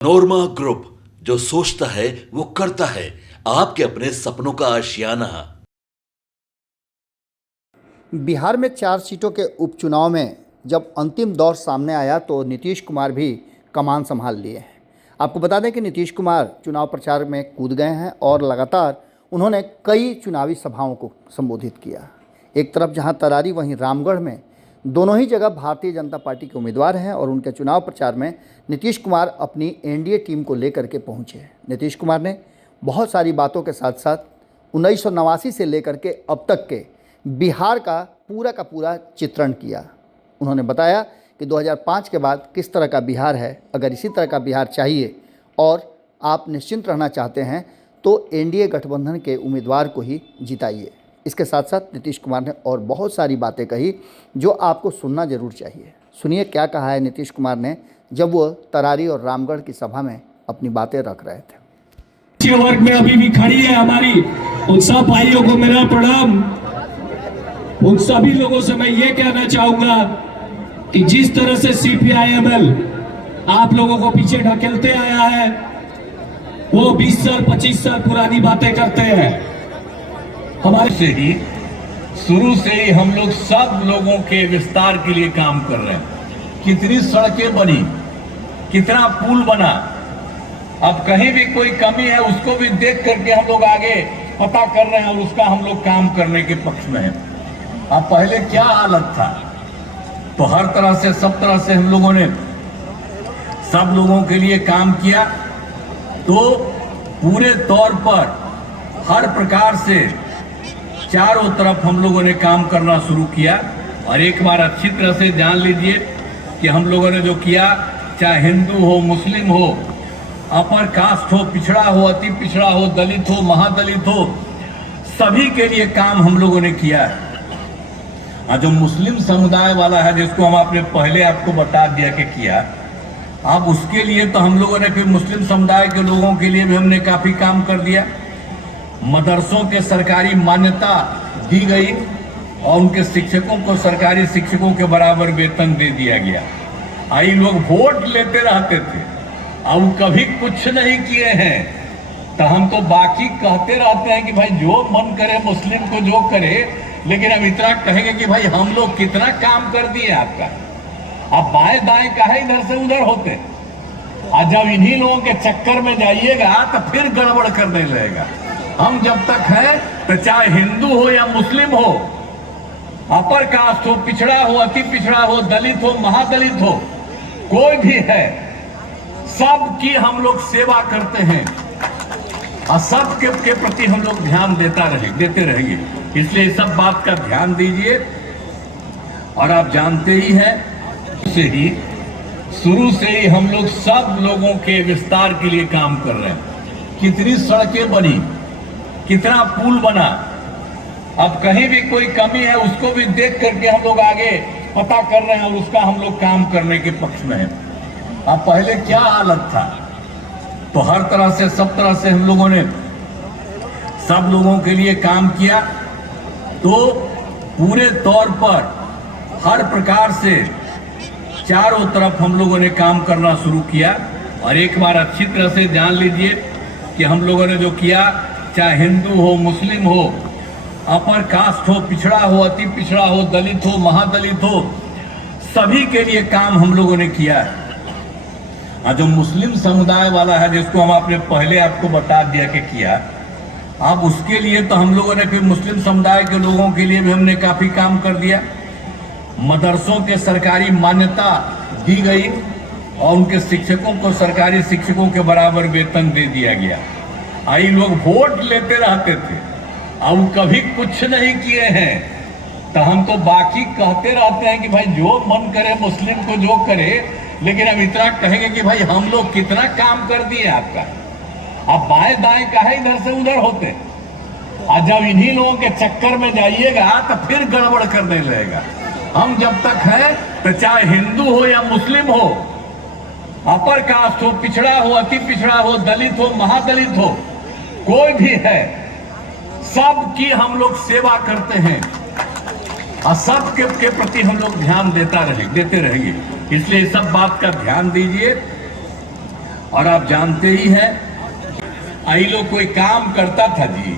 नोरमा group, जो सोचता है वो करता है। आपके अपने सपनों का आशियाना। बिहार में 4 सीटों के उपचुनाव में जब अंतिम दौर सामने आया तो नीतीश कुमार भी कमान संभाल लिए हैं। आपको बता दें कि नीतीश कुमार चुनाव प्रचार में कूद गए हैं और लगातार उन्होंने कई चुनावी सभाओं को संबोधित किया। एक तरफ जहां तरारी वहीं रामगढ़ में दोनों ही जगह भारतीय जनता पार्टी के उम्मीदवार हैं और उनके चुनाव प्रचार में नीतीश कुमार अपनी एनडीए टीम को लेकर के पहुंचे। नीतीश कुमार ने बहुत सारी बातों के साथ साथ 1989 से लेकर के अब तक के बिहार का पूरा चित्रण किया। उन्होंने बताया कि 2005 के बाद किस तरह का बिहार है। अगर इसी तरह का बिहार चाहिए और आप निश्चिंत रहना चाहते हैं तो एनडीए गठबंधन के उम्मीदवार को ही जिताइए। इसके साथ साथ नीतीश कुमार ने और बहुत सारी बातें कही जो आपको सुनना जरूर चाहिए। सुनिए क्या कहा है नीतीश कुमार ने जब वो तरारी और रामगढ़ की सभा में अपनी बातें रख रहे थे। वर्ग में अभी भी खड़ी है हमारी उन सब भाइयों को मेरा प्रणाम। उन सभी लोगों से मैं ये कहना चाहूंगा कि जिस तरह से सीपीआईएमएल आप लोगों को पीछे ढकेलते आया है, वो 20 साल 25 साल पुरानी बातें करते हैं। हमारे से ही शुरू से ही हम लोग सब लोगों के विस्तार के लिए काम कर रहे हैं। कितनी सड़कें बनी, कितना पुल बना, अब कहीं भी कोई कमी है उसको भी देख करके हम लोग आगे पता कर रहे हैं और उसका हम लोग काम करने के पक्ष में हैं। अब पहले क्या हालत था, तो हर तरह से सब तरह से हम लोगों ने सब लोगों के लिए काम किया। तो पूरे तौर पर हर प्रकार से चारों तरफ हम लोगों ने काम करना शुरू किया। और एक बार अच्छी तरह से जान लीजिए कि हम लोगों ने जो किया, चाहे हिंदू हो, मुस्लिम हो, अपर कास्ट हो, पिछड़ा हो, अति पिछड़ा हो, दलित हो, महादलित हो, सभी के लिए काम हम लोगों ने किया। और जो मुस्लिम समुदाय वाला है, जिसको हम आपने पहले आपको बता दिया कि किया, अब उसके लिए तो हम लोगों ने फिर मुस्लिम समुदाय के लोगों के लिए भी हमने काफी काम कर दिया। मदरसों के सरकारी मान्यता दी गई और उनके शिक्षकों को सरकारी शिक्षकों के बराबर वेतन दे दिया गया। आई लोग वोट लेते रहते थे, अब कभी कुछ नहीं किए हैं, तो हम तो बाकी कहते रहते हैं कि भाई जो मन करे मुस्लिम को जो करे, लेकिन अब इतना कहेंगे कि भाई हम लोग कितना काम कर दिए आपका। अब बाएं दाएं काहे इधर से उधर होते, और जब इन्हीं लोगों के चक्कर में जाइएगा तो फिर गड़बड़ करने लगेगा। हम जब तक हैं तो चाहे हिंदू हो या मुस्लिम हो, अपर कास्ट हो, पिछड़ा हो, अति पिछड़ा हो, दलित हो, महादलित हो, कोई भी है, सबकी हम लोग सेवा करते हैं और सबके प्रति हम लोग ध्यान देते रहेंगे। इसलिए इस सब बात का ध्यान दीजिए। और आप जानते ही हैं से ही शुरू से ही हम लोग सब लोगों के विस्तार के लिए काम कर रहे हैं। कितनी सड़कें बनी, कितना पुल बना, अब कहीं भी कोई कमी है उसको भी देख करके हम लोग आगे पता कर रहे हैं और उसका हम लोग काम करने के पक्ष में हैं। अब पहले क्या हालत था, तो हर तरह से सब तरह से हम लोगों ने सब लोगों के लिए काम किया। तो पूरे तौर पर हर प्रकार से चारों तरफ हम लोगों ने काम करना शुरू किया। और एक बार अच्छी तरह से जान लीजिए कि हम लोगों ने जो किया, चाहे हिंदू हो, मुस्लिम हो, अपर कास्ट हो, पिछड़ा हो, अति पिछड़ा हो, दलित हो, महादलित हो, सभी के लिए काम हम लोगों ने किया। और जो मुस्लिम समुदाय वाला है, जिसको हम आपने पहले आपको बता दिया कि किया, अब उसके लिए तो हम लोगों ने फिर मुस्लिम समुदाय के लोगों के लिए भी हमने काफी काम कर दिया। मदरसों के सरकारी मान्यता दी गई और उनके शिक्षकों को सरकारी शिक्षकों के बराबर वेतन दे दिया गया। आई लोग वोट लेते रहते थे, अब कभी कुछ नहीं किए हैं, तो हम तो बाकी कहते रहते हैं कि भाई जो मन करे मुस्लिम को जो करे, लेकिन अब इतना कहेंगे कि भाई हम लोग कितना काम कर दिए आपका। अब बाएं दाएं काहे इधर से उधर होते, और जब इन्हीं लोगों के चक्कर में जाइएगा तो फिर गड़बड़ करने लगेगा। हम जब तक हैं तो चाहे हिंदू हो या मुस्लिम हो, अपर कास्ट हो, पिछड़ा हो, अति पिछड़ा हो, दलित हो, महादलित हो, कोई भी है, सबकी हम लोग सेवा करते हैं और सबके प्रति हम लोग ध्यान देते रहेंगे। इसलिए इस सब बात का ध्यान दीजिए। और आप जानते ही हैं, आई लोग कोई काम करता था जी,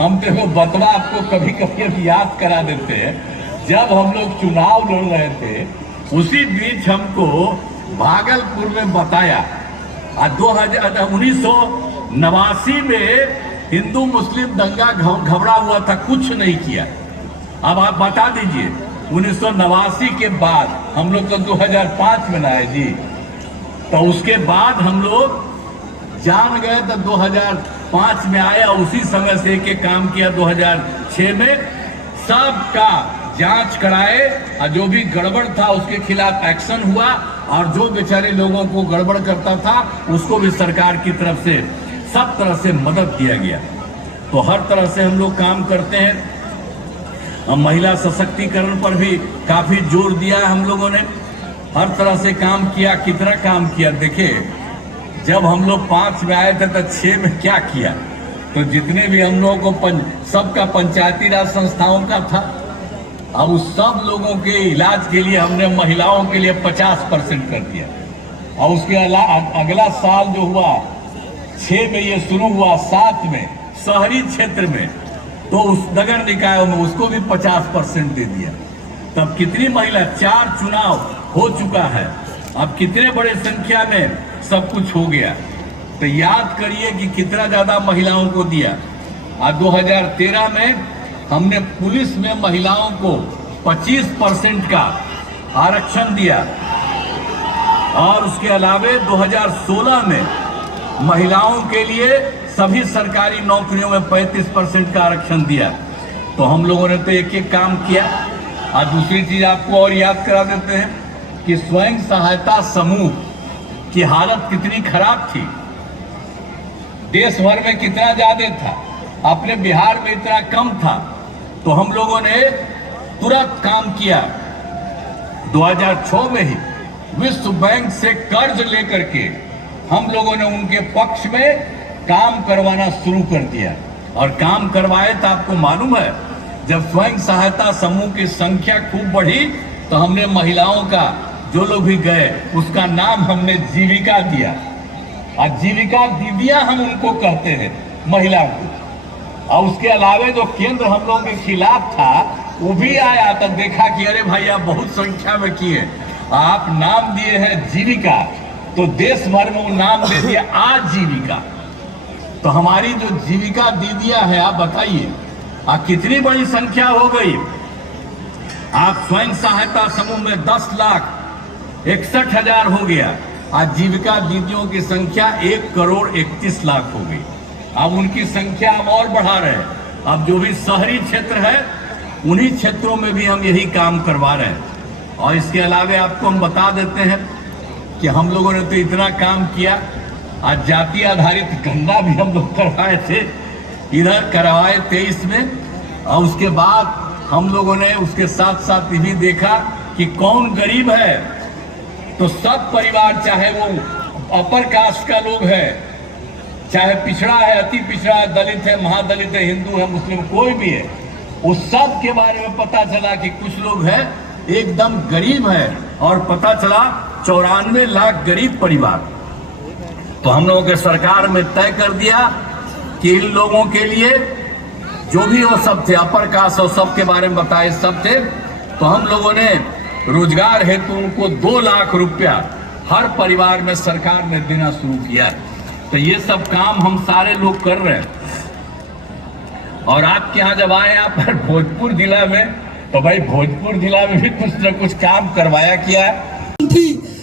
हम तो वो बतवा आपको कभी कभी याद करा देते हैं। जब हम लोग चुनाव लड़ रहे थे, उसी बीच हमको भागलपुर में बताया 1989 में हिंदू मुस्लिम दंगा घबरा हुआ था, कुछ नहीं किया। अब आप बता दीजिए 1989 के बाद, हम लोग तो 2005 में आए जी, तो उसके बाद हम लोग जान गए तो 2005 में आया, उसी समय से एक काम किया। 2006 में सबका जांच कराए और जो भी गड़बड़ था उसके खिलाफ एक्शन हुआ, और जो बेचारे लोगों को गड़बड़ करता था उसको भी सरकार की तरफ से सब तरह से मदद दिया गया। तो हर तरह से हम लोग काम करते हैं। हम महिला सशक्तिकरण पर भी काफी जोर दिया है हम लोगों ने, हर तरह से काम किया। कितना काम किया देखिए, जब हम लोग 5 में आए थे तो 6 में क्या किया, तो जितने भी हम लोगों को सबका पंचायती राज संस्थाओं का था, अब उस सब लोगों के इलाज के लिए हमने महिलाओं के लिए 50% कर दिया। और उसके अगला साल जो हुआ 6 में ये शुरू हुआ, 7 में शहरी क्षेत्र में, तो उस नगर निकायों में उसको भी 50% दे दिया। तब कितनी महिला, 4 चुनाव हो चुका है, अब कितने बड़े संख्या में सब कुछ हो गया। तो याद करिए कि कितना ज्यादा महिलाओं को दिया। और 2013 में हमने पुलिस में महिलाओं को 25% का आरक्षण दिया, और उसके अलावे 2016 में महिलाओं के लिए सभी सरकारी नौकरियों में 35% का आरक्षण दिया। तो हम लोगों ने तो एक एक काम किया। और दूसरी चीज आपको और याद करा देते हैं कि स्वयं सहायता समूह की हालत कितनी खराब थी, देश भर में कितना ज्यादा था, अपने बिहार में इतना कम था। तो हम लोगों ने तुरंत काम किया। 2006 में ही विश्व बैंक से कर्ज लेकर के हम लोगों ने उनके पक्ष में काम करवाना शुरू कर दिया। और काम करवाए तो आपको मालूम है, जब स्वयं सहायता समूह की संख्या खूब बढ़ी तो हमने महिलाओं का, जो लोग भी गए, उसका नाम हमने जीविका दिया। और जीविका दीदियां हम उनको कहते हैं महिलाओं को। और उसके अलावे जो केंद्र हम लोगों के खिलाफ था वो भी आया, तो देखा कि अरे भाई आप बहुत संख्या में किए, आप नाम दिए हैं जीविका, तो देश भर में वो नाम दे दिया आजीविका। तो हमारी जो जीविका दीदियां हैं, आप बताइए कितनी बड़ी संख्या हो गई। आप स्वयं सहायता समूह में 10,61,000 हो गया। आज जीविका दीदियों की संख्या 1,31,00,000 हो गई। अब उनकी संख्या हम और बढ़ा रहे हैं। अब जो भी शहरी क्षेत्र है उन्हीं क्षेत्रों में भी हम यही काम करवा रहे हैं। और इसके अलावे आपको हम बता देते हैं कि हम लोगों ने तो इतना काम किया, आज जाति आधारित गणना भी हम लोग करवाए थे, इधर करवाए 23 में। और उसके बाद हम लोगों ने उसके साथ साथ ये भी देखा कि कौन गरीब है, तो सब परिवार, चाहे वो अपर कास्ट का लोग है, चाहे पिछड़ा है, अति पिछड़ा है, दलित है, महादलित है, हिंदू है, मुस्लिम, कोई भी है, उस सब के बारे में पता चला कि कुछ लोग हैं एकदम गरीब है। और पता चला 94 लाख गरीब परिवार। तो हम लोगों के सरकार में तय कर दिया कि इन लोगों के लिए जो भी वो सब थे, अपर कास्ट और सब के बारे में बताए सब थे, तो हम लोगों ने रोजगार हेतु उनको 2 लाख रुपया हर परिवार में सरकार ने देना शुरू किया। तो ये सब काम हम सारे लोग कर रहे हैं। और आपके यहाँ जब आए यहाँ पर भोजपुर जिला में, तो भाई भोजपुर जिला में भी कुछ न कुछ काम करवाया किया है,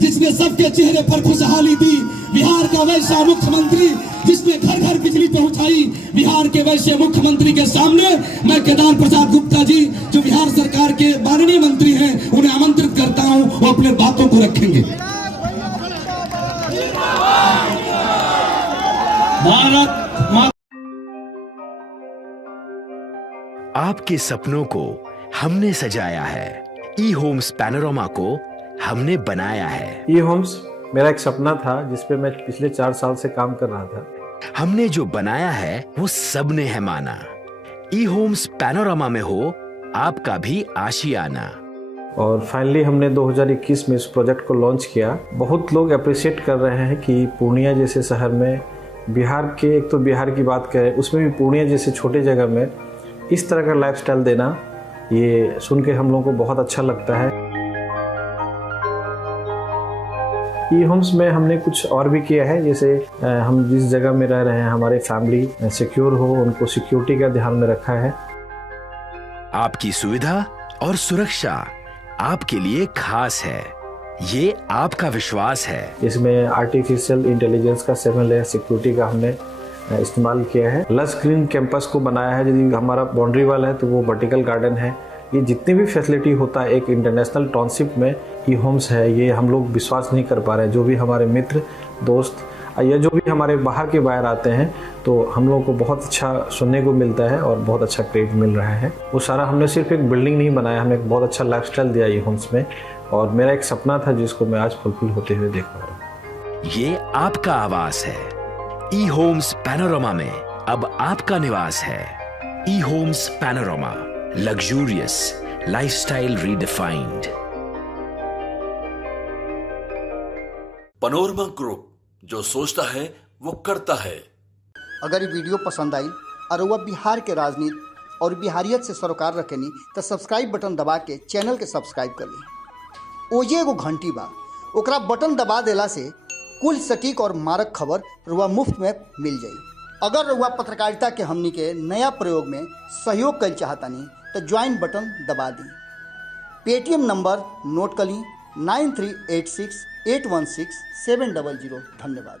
जिसने सबके चेहरे पर खुशहाली दी। बिहार का वैसा मुख्यमंत्री जिसने घर घर बिजली पहुंचाई। बिहार के वैसे मुख्यमंत्री के सामने मैं केदार प्रसाद गुप्ता जी, जो बिहार सरकार के माननीय मंत्री हैं, उन्हें आमंत्रित करता हूं, वो अपने बातों को रखेंगे। भारत माता। आपके सपनों को हमने सजाया है, ई होम्स पैनोरमा को हमने बनाया है। ई होम्स मेरा एक सपना था जिस पे मैं पिछले 4 साल से काम कर रहा था। हमने जो बनाया है वो सबने है माना। ई होम्स पैनोरमा में हो आपका भी आशियाना। और फाइनली हमने 2021 में इस प्रोजेक्ट को लॉन्च किया। बहुत लोग अप्रिशिएट कर रहे हैं कि पूर्णिया जैसे शहर में, बिहार के, एक तो बिहार की बात करें उसमें भी पूर्णिया जैसे छोटे जगह में इस तरह का लाइफस्टाइल देना, ये सुन के हम लोगों को बहुत अच्छा लगता है। ई होम्स में हमने कुछ और भी किया है, जैसे हम जिस जगह में रह रहे हैं हमारे फैमिली सिक्योर हो, उनको सिक्योरिटी का ध्यान में रखा है। आपकी सुविधा और सुरक्षा आपके लिए खास है, ये आपका विश्वास है। इसमें आर्टिफिशियल इंटेलिजेंस का 7 लेयर सिक्योरिटी का हमने इस्तेमाल किया है। लस ग्रीन कैंपस को बनाया है। यदि हमारा बाउंड्री वाल है तो वो वर्टिकल गार्डन है। ये जितनी भी फैसिलिटी होता है एक इंटरनेशनल टाउनशिप में ई होम्स है, ये हम लोग विश्वास नहीं कर पा रहे हैं। जो भी हमारे मित्र दोस्त या जो भी हमारे बाहर के बाहर आते हैं तो हम लोगों को बहुत अच्छा सुनने को मिलता है और बहुत अच्छा क्रेडिट मिल रहा है। वो सारा हमने सिर्फ एक बिल्डिंग नहीं बनाया, हमने एक बहुत अच्छा लाइफस्टाइल दिया ई होम्स में, और मेरा एक सपना था जिसको मैं आज फुलफिल होते हुए देख पा रहा हूँ। ये आपका आवास है। ई होम्स पैनोरामा में अब आपका निवास है। E Homes Panorama, luxurious lifestyle redefined. Panorama group, जो सोचता है वो करता है। अगर ये वीडियो पसंद आई और वह बिहार के राजनीति और बिहारियत से सरोकार रखेनी तो सब्सक्राइब बटन दबा के चैनल के सब्सक्राइब कर ली। ओजे एगो घंटी बा, ओकरा बटन दबा देला से कुल सटीक और मारक खबर रुआ मुफ्त में मिल जाई। अगर रुआ पत्रकारिता के हमनी के नया प्रयोग में सहयोग कर चाहतानी तो ज्वाइन बटन दबा दी। पेटीएम नंबर नोट कर ली 9386816700। धन्यवाद।